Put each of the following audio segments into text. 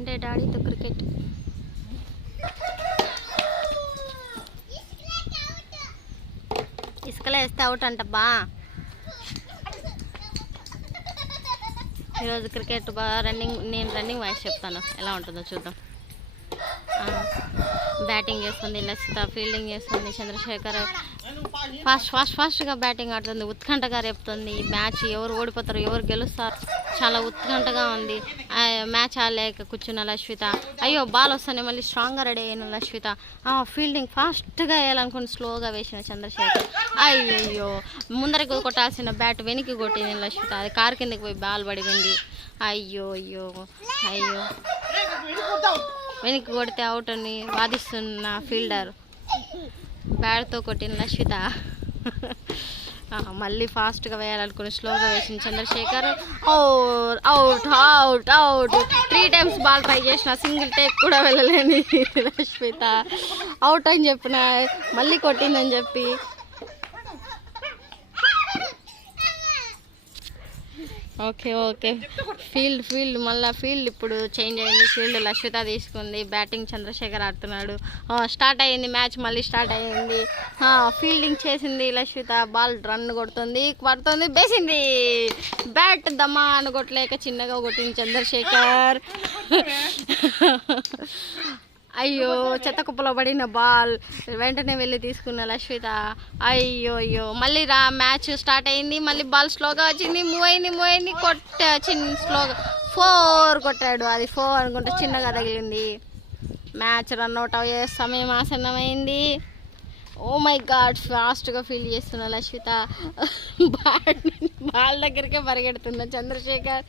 Sunday డాడీతో cricket. ఇసుకలో వేస్తే అవుట్ అంటబ్బా. ఈరోజు క్రికెట్ బాగా రన్నింగ్ నేను రన్నింగ్ వాయిస్ చెప్తాను. ఎలా ఉంటుందో చూద్దాం. బ్యాటింగ్ చేస్తుంది లసిత ఫీల్డింగ్ చేస్తుంది చంద్రశేఖర్ ఫాస్ట్ ఫాస్ట్ ఫాస్ట్గా బ్యాటింగ్ ఆడుతుంది. ఉత్కంఠగా రేపుతుంది. ఈ మ్యాచ్ ఎవరు ఓడిపోతారు ఎవరు గెలుస్తారు చాలా ఉత్కంఠగా ఉంది. ఆ, మ్యాచ్ ఆడలేక కూర్చున్న లక్ష్మిత. అయ్యో బాల్ వస్తానే మళ్ళీ స్ట్రాంగ్గా రెడీ అయిన లక్ష్మిత. ఆ, ఫీల్డింగ్ ఫాస్ట్గా వేయాలనుకుని స్లోగా వేసిన చంద్రశేఖర్. అయ్యయ్యో ముందరకు కొట్టాల్సిన బ్యాట్ వెనక్కి కొట్టింది లక్ష్మిత. అది కారు కిందకి పోయి బాల్ పడిపోయింది. అయ్యో అయ్యో. అయ్యో వెనక్కి కొడితే అవుట్ అని వాదిస్తున్న ఫీల్డర్ బ్యాట్తో కొట్టిన లక్షిత మళ్ళీ ఫాస్ట్గా వేయాలనుకుని స్లోగా వేసిన Chandrashekar. Out out out out three times ball try చేసిన సింగిల్ టేక్ కూడా వెళ్ళలేని లక్ష్మిత అవుట్ అని చెప్పిన మళ్ళీ కొట్టిందని చెప్పి ఓకే ఓకే. ఫీల్డ్ ఫీల్డ్ మళ్ళీ ఫీల్డ్ ఇప్పుడు చేంజ్ అయింది. ఫీల్డ్ లక్ష్మిత తీసుకుంది. బ్యాటింగ్ చంద్రశేఖర్ ఆడుతున్నాడు. స్టార్ట్ అయ్యింది మ్యాచ్ మళ్ళీ స్టార్ట్ అయ్యింది ఫీల్డింగ్ చేసింది లక్ష్మిత బాల్ రన్ కొడుతుంది పడుతుంది వేసింది బ్యాట్ దమ్మా అని కొట్టలేక చిన్నగా కొట్టింది చంద్రశేఖర్. అయ్యో చెత్త కుప్పలో పడిన బాల్. వెంటనే వెళ్ళి తీసుకున్న లక్ష్మిత. అయ్యో అయ్యో. మళ్ళీ రా మ్యాచ్ స్టార్ట్ అయింది. మళ్ళీ బాల్ స్లోగా వచ్చింది. మూవ్ అయింది మూవ్ అయింది. కొట్ట చిన్న స్లోగా. ఫోర్ కొట్టాడు. అది ఫోర్ అనుకుంటే చిన్నగా తగిలింది. మ్యాచ్ రన్అట్ అయ్యే సమయం ఆసన్నమైంది. ఓ మై గాడ్ ఫాస్ట్గా ఫీల్ చేస్తున్న లక్ష్మిత. బాల్ బాల్ దగ్గరికే పరిగెడుతున్న. చంద్రశేఖర్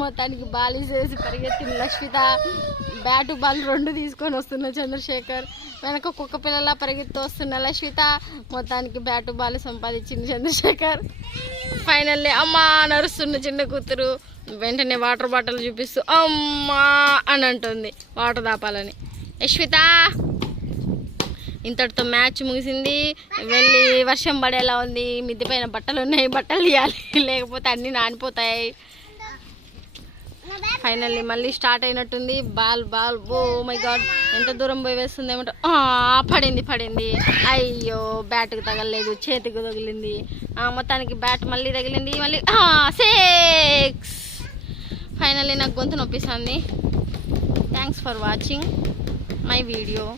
మొత్తానికి బాలీసేసి పరిగెత్తిన లక్ష్మిత. బ్యాటు బాల్ రెండు తీసుకొని వస్తున్న చంద్రశేఖర్. వెనక కుక్క పిల్లలా పరిగెత్తి వస్తున్న లక్ష్మిత. మొత్తానికి బ్యాటు బాల్ సంపాదించింది చంద్రశేఖర్. ఫైనల్లీ అమ్మా నరుస్తున్న చిన్న కూతురు. వెంటనే వాటర్ బాటిల్ చూపిస్తూ అమ్మా అని అంటుంది. వాటర్ దాపాలని. యశ్విత! ఇంతటితో మ్యాచ్ ముగిసింది. వెళ్ళి వర్షం పడేలా ఉంది. మిద్దిపైన బట్టలు ఉన్నాయి. బట్టలు తీయాలి. లేకపోతే అన్నీ నానిపోతాయి. ఫైనల్లీ మళ్ళీ స్టార్ట్ అయినట్టుంది. Ball ball. Oh my god. ఎంత దూరం పోయి వేస్తుంది ఏమంటే? పడింది పడింది. అయ్యో బ్యాట్కి తగలలేదు. చేతికి తగిలింది. ఆ, మొత్తానికి బ్యాట్ మళ్ళీ తగిలింది. మళ్ళీ సిక్స్ ఫైనల్లీ నాకు గొంతు నొప్పిస్తుంది. Thanks for watching my video